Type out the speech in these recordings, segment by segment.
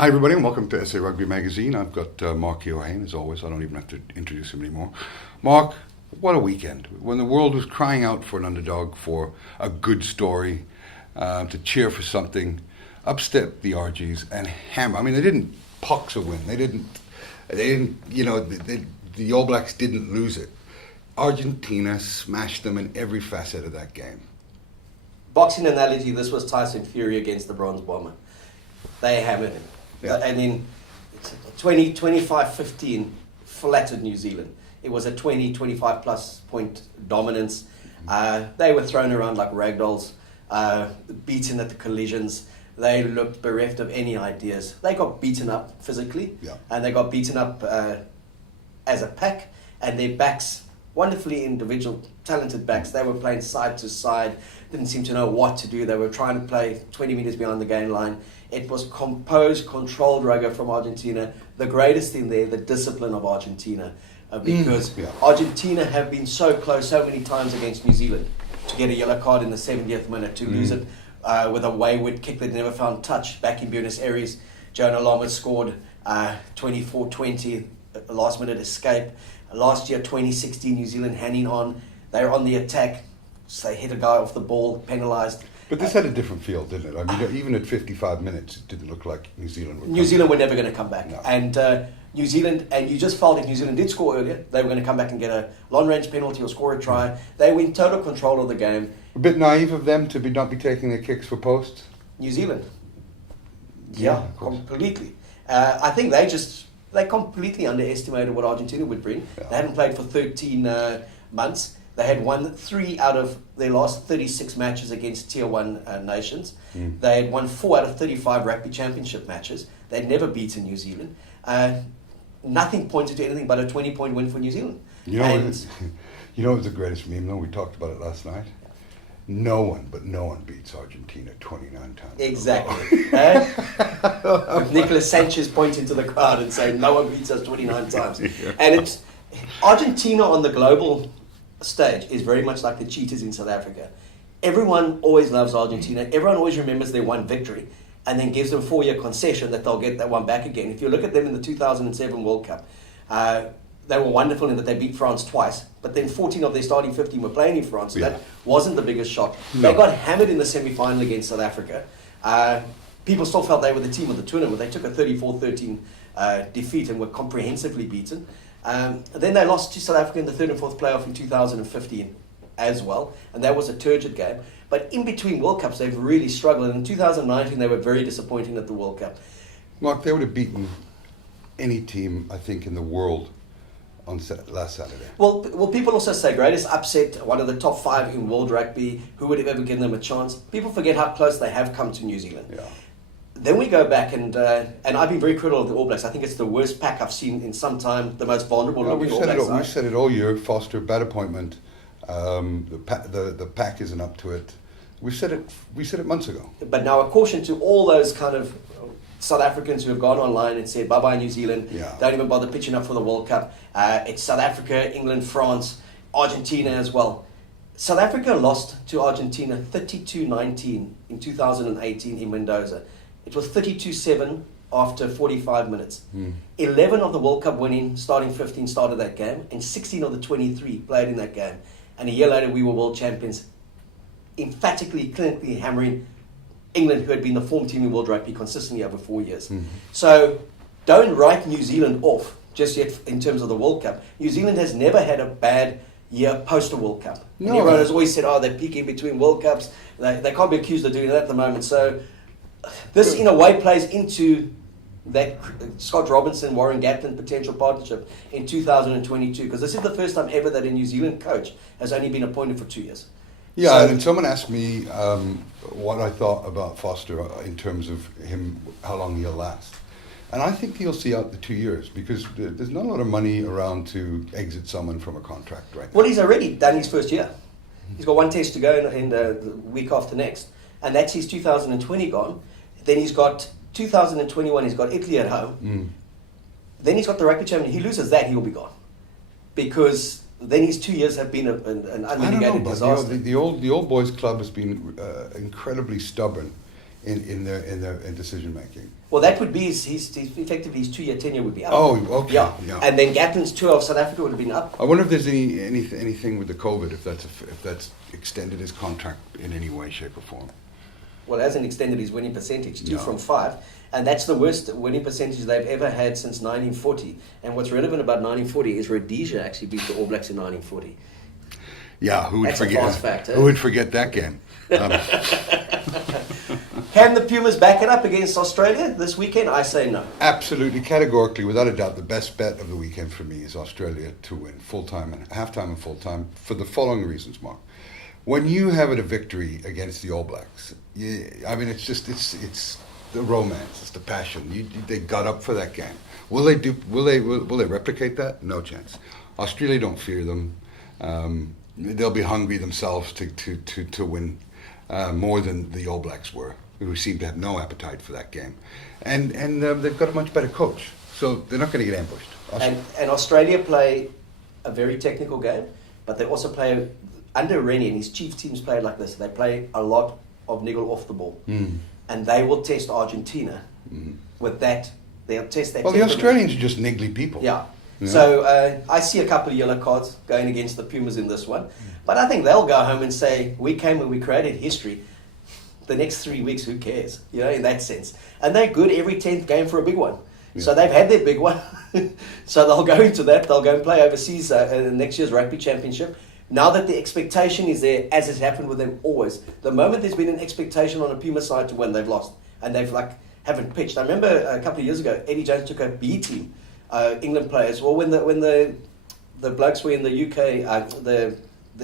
Hi everybody and welcome to SA Rugby Magazine. I've got Mark Keohane as always. I don't even have to introduce him anymore. Mark, what a weekend. When the world was crying out for an underdog, for a good story, to cheer for something, up stepped the RGs and hammer. I mean, they didn't pox a win. They didn't, the All Blacks didn't lose it. Argentina smashed them in every facet of that game. Boxing analogy, this was Tyson Fury against the Bronze Bomber. They hammered him. Yeah. And then 25-15 flattered New Zealand. It was a 25 plus point dominance. They were thrown around like ragdolls, beaten at the collisions. They looked bereft of any ideas. They got beaten up physically, and they got beaten up as a pack, and their backs, wonderfully individual, talented backs, they were playing side to side, didn't seem to know what to do. They were trying to play 20 metres behind the gain line. It was composed, controlled rugby from Argentina. The greatest thing there, the discipline of Argentina. Because Argentina have been so close so many times against New Zealand to get a yellow card in the 70th minute, to lose it with a wayward kick that never found touch. Back in Buenos Aires, Jonah Lomas scored 24-20, last minute escape. Last year, 2016, New Zealand hanging on. They were on the attack. So they hit a guy off the ball, penalised. But this had a different feel, didn't it? I mean, even at 55 minutes, it didn't look like New Zealand would New Zealand were never going to come back. No. And New Zealand, and you just felt if New Zealand did score earlier, they were going to come back and get a long-range penalty or score a try. They were in total control of the game. A bit naive of them to not be taking their kicks for posts? New Zealand. Yeah, completely. I think they completely underestimated what Argentina would bring. Yeah. They hadn't played for 13 months. They had won 3 out of their last 36 matches against Tier 1 nations. They had won 4 out of 35 rugby championship matches. They'd never beaten New Zealand. Nothing pointed to anything but a 20-point win for New Zealand. You know what's the greatest meme, though? We talked about it last night. No one beats Argentina 29 times. Exactly. With Nicolas Sanchez pointing to the crowd and saying, no one beats us 29 times. Yeah. And it's Argentina on the global stage is very much like the cheaters in South Africa. Everyone always loves Argentina. Everyone always remembers their one victory and then gives them a 4-year concession that they'll get that one back again. If you look at them in the 2007 World Cup, they were wonderful in that they beat France twice, but then 14 of their starting 15 were playing in France, so that wasn't the biggest shock. No. They got hammered in the semi-final against South Africa. People still felt they were the team of the tournament. They took a 34-13 defeat and were comprehensively beaten. Then they lost to South Africa in the 3rd and 4th playoff in 2015 as well, and that was a turgid game. But in between World Cups, they've really struggled. And in 2019, they were very disappointing at the World Cup. Mark, they would have beaten any team, I think, in the world on last Saturday. Well, people also say greatest upset, one of the top 5 in world rugby, who would have ever given them a chance. People forget how close they have come to New Zealand. Yeah. Then we go back and I've been very critical of the All Blacks. I think it's the worst pack I've seen in some time, the most vulnerable looking All Blacks. We've said it all year, Foster, bad appointment. The pack isn't up to it. We said it months ago. But now a caution to all those kind of South Africans who have gone online and said bye-bye New Zealand, don't even bother pitching up for the World Cup. It's South Africa, England, France, Argentina as well. South Africa lost to Argentina 32-19 in 2018 in Mendoza. It was 32-7 after 45 minutes. 11 of the World Cup winning starting 15 started that game, and 16 of the 23 played in that game. And a year later, we were world champions, emphatically, clinically hammering England, who had been the form team in world rugby consistently over 4 years. So don't write New Zealand off just yet in terms of the World Cup. New Zealand has never had a bad year post a World Cup. No. And everyone has always said, they're peaking between World Cups. They can't be accused of doing that at the moment. So this, in a way, plays into that Scott Robinson, Warren Gatland potential partnership in 2022, because this is the first time ever that a New Zealand coach has only been appointed for 2 years. Yeah, and someone asked me what I thought about Foster in terms of him, how long he'll last. And I think he'll see out the 2 years, because there's not a lot of money around to exit someone from a contract right now. Well, he's already done his first year. He's got 1 test to go in the week after next, and that's his 2020 gone. Then he's got 2021, he's got Italy at home. Then he's got the rugby championship. He loses that, he'll be gone. Because then his 2 years have been an unmitigated disaster. The old boys club has been incredibly stubborn in their decision making. Well, that would be effectively his 2-year tenure would be up. Oh, okay. Yeah. Yeah. And then Gatlin's tour of South Africa would have been up. I wonder if there's anything with the COVID, if that's extended his contract in any way, shape, or form. Well, it hasn't extended his winning percentage, 2 No. from 5. And that's the worst winning percentage they've ever had since 1940. And what's relevant about 1940 is Rhodesia actually beat the All Blacks in 1940. Yeah, who would That's a forget? fast fact, eh? Who would forget that game? Can the Pumas back it up against Australia this weekend? I say no. Absolutely, categorically, without a doubt, the best bet of the weekend for me is Australia to win full-time and half-time and full-time for the following reasons, Mark. When you have a victory against the All Blacks, it's the romance, it's the passion. They got up for that game. Will they replicate that? No chance. Australia don't fear them. They'll be hungry themselves to win more than the All Blacks were, who seem to have no appetite for that game. And they've got a much better coach, so they're not going to get ambushed. And Australia play a very technical game, but they also play, under Rennie and his chief teams play like this. They play a lot of niggle off the ball. And they will test Argentina with that. They'll test that. Well, the Australians are just niggly people. Yeah. So I see a couple of yellow cards going against the Pumas in this one. But I think they'll go home and say, we came and we created history. The next 3 weeks, who cares? In that sense. And they're good every 10th game for a big one. Yeah. So they've had their big one. So they'll go into that. They'll go and play overseas in next year's Rugby Championship. Now that the expectation is there, as has happened with them always, the moment there's been an expectation on a Puma side to win, they've lost. And they've haven't pitched. I remember a couple of years ago, Eddie Jones took a B team, England players. Well, when the blokes were in the UK, the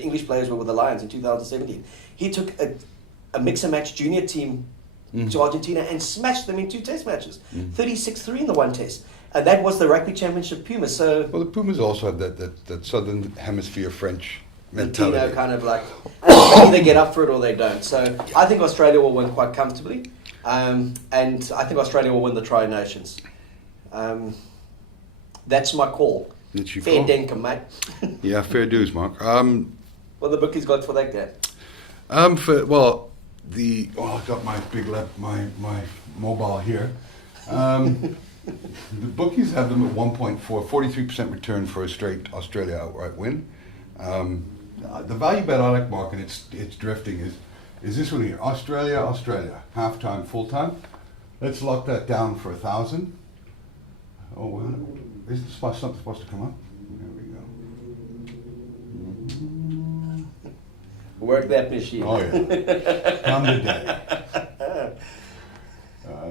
English players were with the Lions in 2017, he took a mix-and-match junior team to Argentina and smashed them in 2 test matches. 36-3 in the one test. And that was the Rugby Championship Pumas. So, well, the Pumas also have that Southern Hemisphere French mentality. Latino kind of maybe they get up for it or they don't. So I think Australia will win quite comfortably. And I think Australia will win the Tri-Nations. That's my call. That's your fair call. dinkum, mate. Yeah, fair dues, Mark. What the bookies got for that game? I got my my mobile here. The bookies have them at 1.4, 43% return for a straight Australia outright win. The value bet I like, Mark, and it's drifting, is this one here. Australia, half-time, full-time. Let's lock that down for 1,000. Oh, well, isn't something supposed to come up? There we go. Work that machine. Oh, yeah. Come today.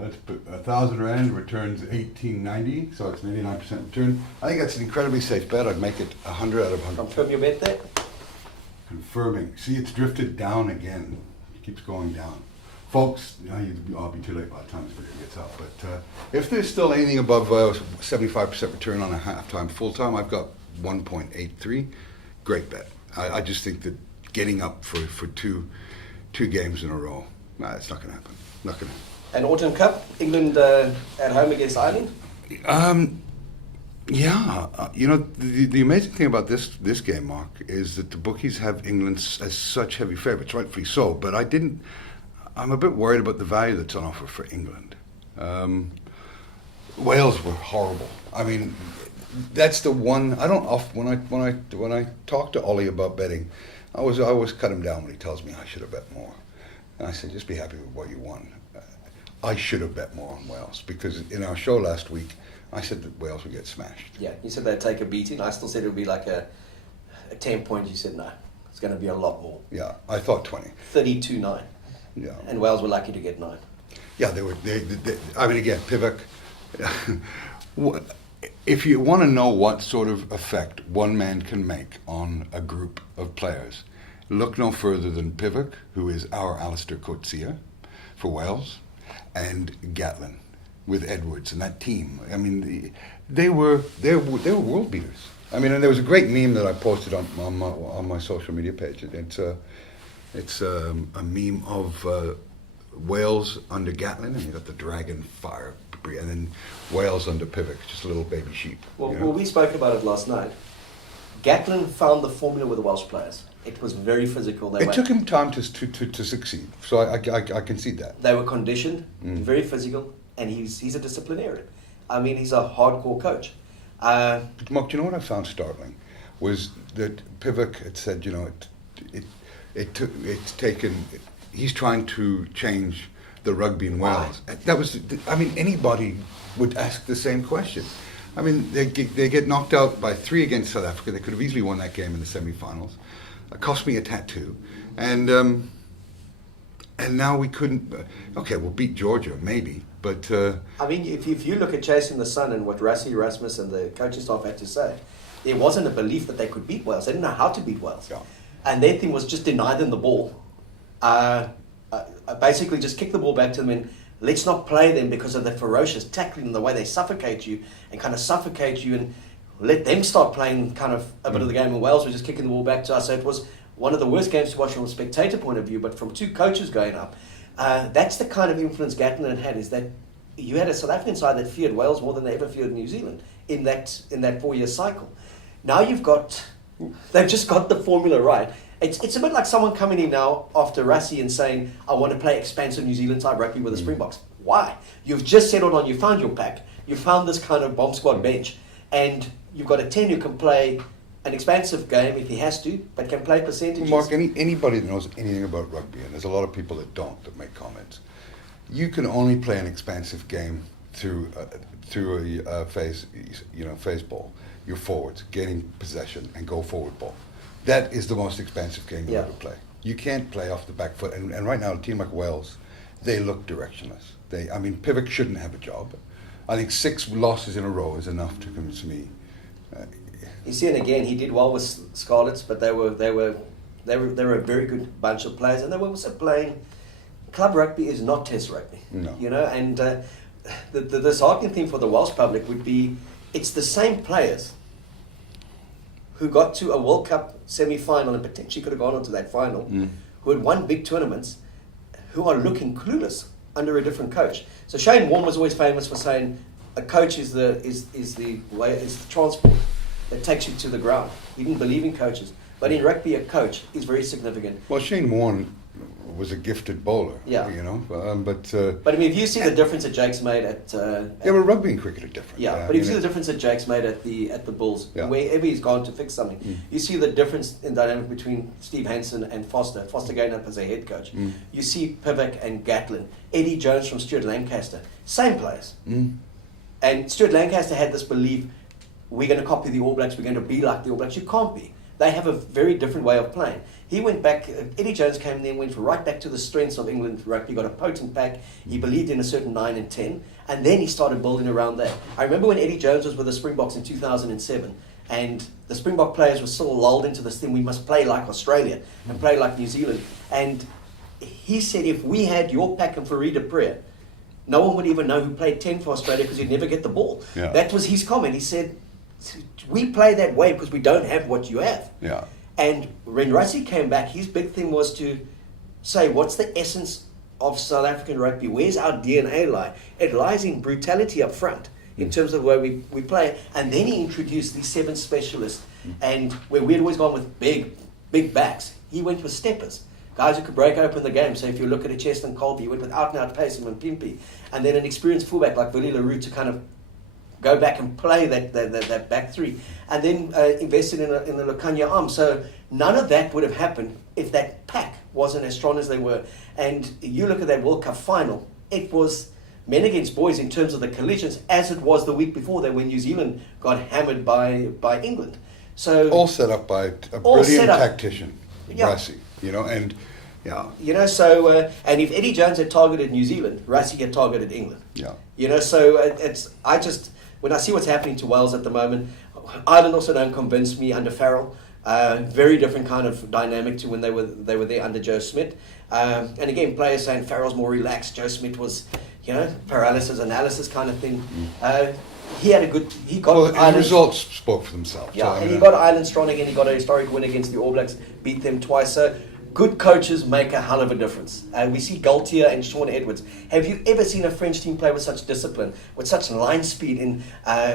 Let's put 1,000 rand returns 18.90, so it's 89% return. I think that's an incredibly safe bet. I'd make it 100 out of 100. Confirm your bet there? Confirming. See, it's drifted down again. It keeps going down. Folks, I'll be too late by the time this video gets out, but if there's still anything above 75% return on a half-time, full-time, I've got 1.83. Great bet. I just think that getting up for two games in a row, it's not going to happen. Not going to happen. And Autumn Cup, England at home against Ireland? The amazing thing about this game, Mark, is that the bookies have England as such heavy favourites, rightfully so, but I'm a bit worried about the value that's on offer for England. Wales were horrible. I mean, that's the one, I don't often, when I talk to Ollie about betting, I always cut him down when he tells me I should have bet more. And I say, just be happy with what you won. I should have bet more on Wales, because in our show last week, I said that Wales would get smashed. Yeah, you said they'd take a beating. I still said it would be like a 10 point. You said no, it's going to be a lot more. Yeah, I thought 20. 32-9. Yeah. And Wales were lucky to get 9. Yeah, they were. I mean, again, Pivak. If you want to know what sort of effect one man can make on a group of players, look no further than Pivak, who is our Alistair Coetzee for Wales, and Gatlin with Edwards and that team. I mean, they were world beaters. I mean, and there was a great meme that I posted on my social media page. It's a meme of Wales under Gatlin, and you got the dragon fire, and then Wales under Pivak, just a little baby sheep. Well, we spoke about it last night. Gatlin found the formula with the Welsh players. It was very physical. It took him time to succeed, so I concede that. They were conditioned, very physical, and he's a disciplinarian. I mean, he's a hardcore coach. But Mark, do you know what I found startling? Was that Pivac had said, he's trying to change the rugby in Wales. That was, anybody would ask the same question. I mean, they get knocked out by 3 against South Africa. They could have easily won that game in the semi-finals. It cost me a tattoo, and now we couldn't. Okay, we'll beat Georgia maybe, but if you look at Chasing the Sun and what Rassie Erasmus and the coaching staff had to say, there wasn't a belief that they could beat Wales. They didn't know how to beat Wales, and their thing was just deny them the ball. Basically, just kick the ball back to them and let's not play them because of the ferocious tackling and the way they suffocate you and let them start playing kind of a bit of the game. In Wales, we're just kicking the ball back to us. So it was one of the worst games to watch from a spectator point of view, but from 2 coaches going up, that's the kind of influence Gatlin had, is that you had a South African side that feared Wales more than they ever feared New Zealand in that 4-year cycle. Now they've just got the formula right. It's a bit like someone coming in now after Rassie and saying, I want to play expansive New Zealand type rugby with the Springboks. Why? You've just settled on, you found your pack, you found this kind of bomb squad bench, and you've got a 10 who can play an expansive game if he has to, but can play percentages. Mark, anybody that knows anything about rugby, and there's a lot of people that don't, that make comments, you can only play an expansive game through a phase ball. Your forwards getting possession and go forward ball. That is the most expensive game you'll ever play. You can't play off the back foot. And right now, a team like Wales, they look directionless. Pivac shouldn't have a job. I think 6 losses in a row is enough to convince me. You see, and again, he did well with Scarlets, but they were a very good bunch of players, and they were also playing. Club rugby is not Test rugby. No. And the disheartening thing for the Welsh public would be, it's the same players who got to a World Cup semi-final and potentially could have gone on to that final, who had won big tournaments, who are looking clueless under a different coach. So Shane Warne was always famous for saying a coach is the transport that takes you to the ground. He didn't believe in coaches, but in rugby, a coach is very significant. Well, Shane Warne was a gifted bowler, but if you see the difference that Jake's made at rugby and cricket are different. But if you see the difference that Jake's made at the Bulls, wherever he's gone to fix something, you see the difference in dynamic between Steve Hansen and Foster going up as a head coach. You see Pivac and Gatlin, Eddie Jones from Stuart Lancaster, same players. And Stuart Lancaster had this belief, we're going to copy the All Blacks, we're going to be like the All Blacks. You can't be. They have a very different way of playing. He went back, Eddie Jones came in there and went right back to the strengths of England rugby, got a potent pack, he believed in a certain 9 and 10, and then he started building around that. I remember when Eddie Jones was with the Springboks in 2007, and the Springbok players were still lulled into this thing, we must play like Australia and play like New Zealand. And he said, if we had your pack and Farida Prayer, no one would even know who played 10 for Australia because he'd never get the ball. That was his comment. He said, we play that way because we don't have what you have. And when Rassie came back, his big thing was to say, what's the essence of South African rugby? Where's our DNA lie? It lies in brutality up front in terms of the way we play. And then he introduced these 7 specialists. And where we'd always gone with big backs, he went with steppers. Guys who could break open the game. So if you look at a Cheston Colby, he went with out-and-out pace and Pimpy. And then an experienced fullback like Willie LaRue to kind of go back and play that back 3, and then invested in the Lukanya arm. So none of that would have happened if that pack wasn't as strong as they were. And you look at that World Cup final, it was men against boys in terms of the collisions, as it was the week before that when New Zealand got hammered by England. So all set up by a brilliant tactician, Rassie, and so and if Eddie Jones had targeted New Zealand, Rassie had targeted England. So when I see what's happening to Wales at the moment, Ireland also don't convince me under Farrell. Very different kind of dynamic to when they were there under Joe Schmidt. And again, players saying Farrell's more relaxed. Joe Schmidt was, paralysis analysis kind of thing. The results spoke for themselves. And he got Ireland strong again. He got a historic win against the All Blacks, beat them twice. So good coaches make a hell of a difference. We see Galtier and Sean Edwards. Have you ever seen a French team play with such discipline, with such line speed, in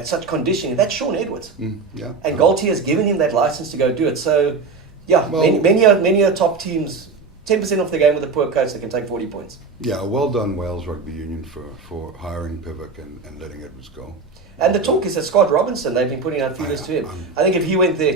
such conditioning? That's Sean Edwards. And Galtier has given him that license to go do it. So Yeah, Well, many are top teams. 10% off the game with a poor coach, they can take 40 points. Yeah, well done Wales Rugby Union for hiring Pivot and letting Edwards go. And the talk is that Scott Robinson, they've been putting out feelers to him. I think if he went there,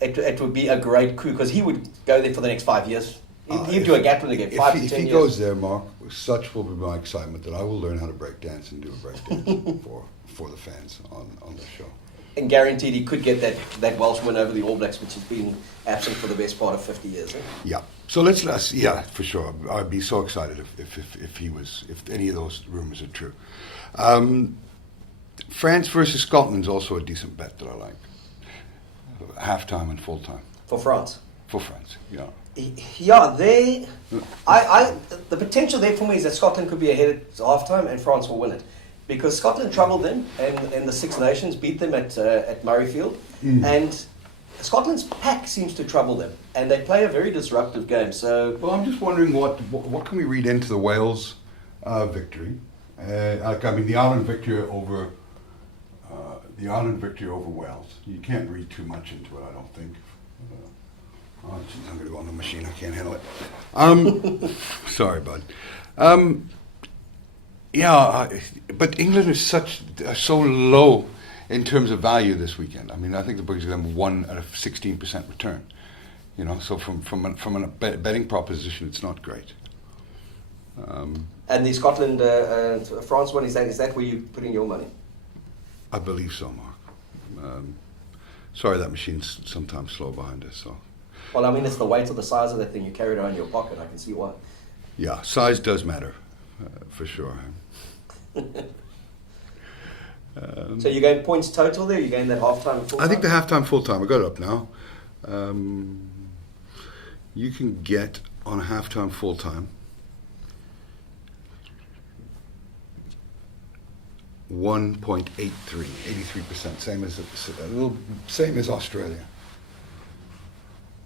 it would be a great coup, because he would go there for the next 5 years. He'd do a Gatlin again, 5 to 10 years. If he goes there, Mark, such will be my excitement that I will learn how to break dance and do a break dance for the fans on the show. And guaranteed he could get that Welsh win over the All Blacks, which has been absent for the best part of 50 years. Eh? Yeah. So let's for sure. I'd be so excited if any of those rumors are true. France versus Scotland is also a decent bet that I like. Halftime and full time. For France. For France, yeah. Yeah, the potential there for me is that Scotland could be ahead at halftime and France will win it. Because Scotland troubled them in the Six Nations, beat them at Murrayfield, and Scotland's pack seems to trouble them, and they play a very disruptive game. So, well, I'm just wondering what can we read into the Wales victory? The Ireland victory over Wales. You can't read too much into it, I don't think. I'm going to go on the machine. I can't handle it. Sorry, bud. But England is so low in terms of value this weekend. I mean, I think the bookies them 1 at a 16% return. You know, so from a betting proposition, it's not great. And the Scotland France one, is that where you're putting your money? I believe so, Mark. Sorry, that machine's sometimes slow behind us. So. Well, I mean, it's the weight or the size of that thing you carry around in your pocket. I can see why. Yeah, size does matter, for sure. So you're going points total there? You're going that halftime and full time? I think the halftime full time. I got it up now. You can get on a halftime full time 1.83, 83%, same as Australia.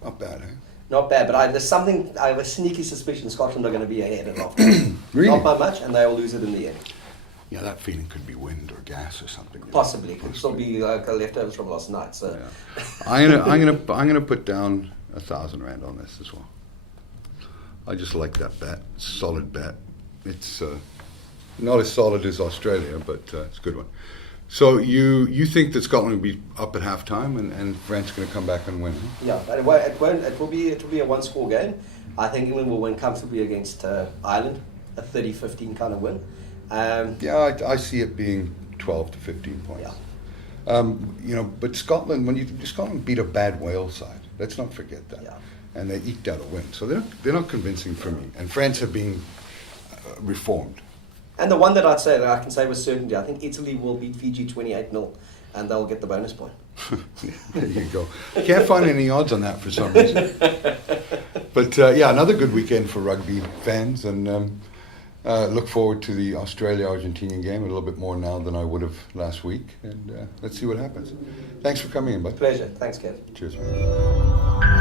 Not bad, eh? Not bad, but I have a sneaky suspicion Scotland are going to be ahead at halftime. Really? Not by much, and they'll lose it in the end. Yeah, that feeling could be wind or gas or something. Possibly, it could still be leftovers from last night. So, yeah. I'm gonna put down 1,000 rand on this as well. I just like that bet, solid bet. It's not as solid as Australia, but it's a good one. So you think that Scotland will be up at halftime and France going to come back and win? Huh? Yeah, but it will be a one-score game. I think England will win comfortably against Ireland, a 30-15 kind of win. I see it being 12 to 15 points. Yeah. But Scotland, Scotland beat a bad Wales side. Let's not forget that. Yeah. And they eked out a win, so they're not convincing for me. And France have been reformed. And the one that I can say with certainty, I think Italy will beat Fiji 28-0, and they'll get the bonus point. There you go. Can't find any odds on that for some reason. But another good weekend for rugby fans, and look forward to the Australia-Argentinian game a little bit more now than I would have last week, and let's see what happens. Thanks for coming in, bud. Pleasure. Thanks, Kev. Cheers, man.